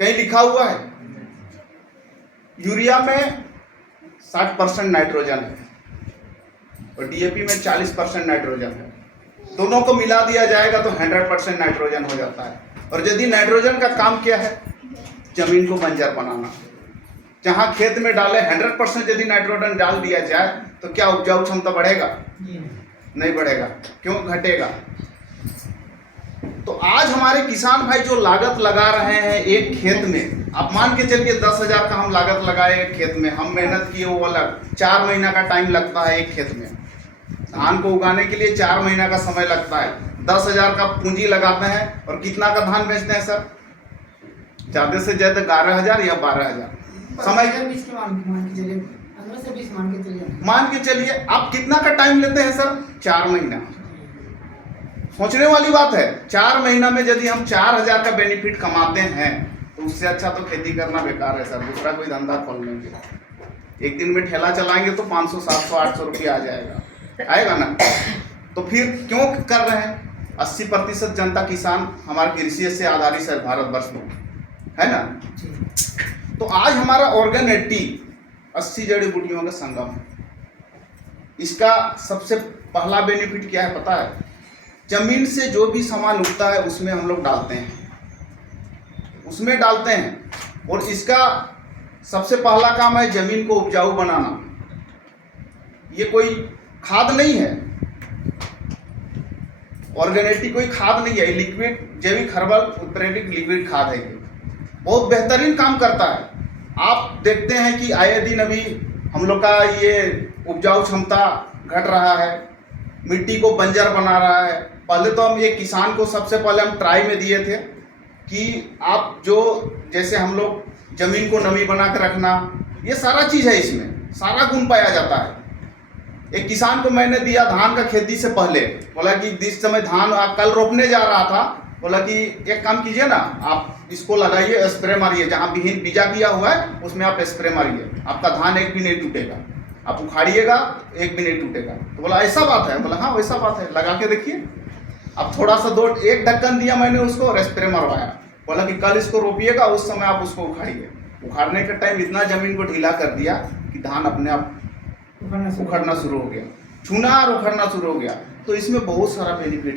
कहीं लिखा हुआ है? यूरिया में 60% नाइट्रोजन है और डीएपी में 40% नाइट्रोजन है। दोनों को मिला दिया जाएगा तो 100% नाइट्रोजन हो जाता है। और यदि नाइट्रोजन का काम क्या है? जमीन को बंजर बनाना। जहां खेत में डाले 100% यदि नाइट्रोजन डाल दिया जाए तो क्या उपजाऊ क्षमता बढ़ेगा? नहीं बढ़ेगा। क्यों घटेगा? तो आज हमारे किसान भाई जो लागत लगा रहे हैं एक खेत में, आप मान के चलिए 10,000 का हम लागत लगाए एक खेत में, हम मेहनत किए वो अलग, 4 महीना का टाइम लगता है एक खेत में। धान को उगाने के लिए 4 महीना का समय लगता है। 10,000 का पूंजी लगाते हैं और कितना का धान बेचते हैं सर? ज्यादा से ज्यादा 11,000 या 12,000। समय मान के चलिए आप कितना का टाइम लेते हैं सर? 4 महीना। सोचने वाली बात है। 4 महीना में यदि हम 4,000 का बेनिफिट कमाते हैं तो उससे अच्छा तो खेती करना बेकार है सर। दूसरा कोई धंधा खोल लेंगे, एक दिन में ठेला चलाएंगे तो 500, 700, 800 रुपया आ जाएगा, आएगा ना? तो फिर क्यों कर रहे हैं? 80% जनता किसान हमारे कृषि से आधारित है भारतवर्ष में, है ना? तो आज हमारा ऑर्गन 80 जड़ी बूटियों का संगम है। इसका सबसे पहला बेनिफिट क्या है पता है? जमीन से जो भी सामान उगता है उसमें हम लोग डालते हैं, और इसका सबसे पहला काम है जमीन को उपजाऊ बनाना। ये कोई खाद नहीं है, ऑर्गेनिक कोई खाद नहीं है, लिक्विड जैविक हर्बल उत्प्रेरक लिक्विड खाद है। ये बहुत बेहतरीन काम करता है। आप देखते हैं कि आए दिन अभी हम लोग का ये उपजाऊ क्षमता घट रहा है, मिट्टी को बंजर बना रहा है। पहले तो हम ये किसान को सबसे पहले हम ट्राई में दिए थे कि आप जो जैसे हम लोग जमीन को नमी बना के रखना, ये सारा चीज़ है, इसमें सारा गुण पाया जाता है। एक किसान को मैंने दिया धान का खेती से पहले, बोला कि जिस समय धान कल रोपने जा रहा था, बोला कि एक काम कीजिए ना, आप इसको लगाइए, स्प्रे मारिए, जहाँ बीजा किया हुआ है उसमें आप स्प्रे मारिए, आपका धान एक भी नहीं टूटेगा। आप उखाड़िएगा एक भी नहीं टूटेगा। तो बोला ऐसा बात है? बोला हाँ वैसा बात है, लगा के देखिए। अब थोड़ा सा एक ढक्कन दिया मैंने उसको और स्प्रे मरवाया। बोला कि कल इसको रोपिएगा, उस समय आप उसको उखाड़िए। उखाड़ने के टाइम इतना जमीन को ढीला कर दिया कि धान अपने आप उखड़ना शुरू हो गया, चूना और उखड़ना शुरू हो गया। तो इसमें बहुत सारा बेनिफिट है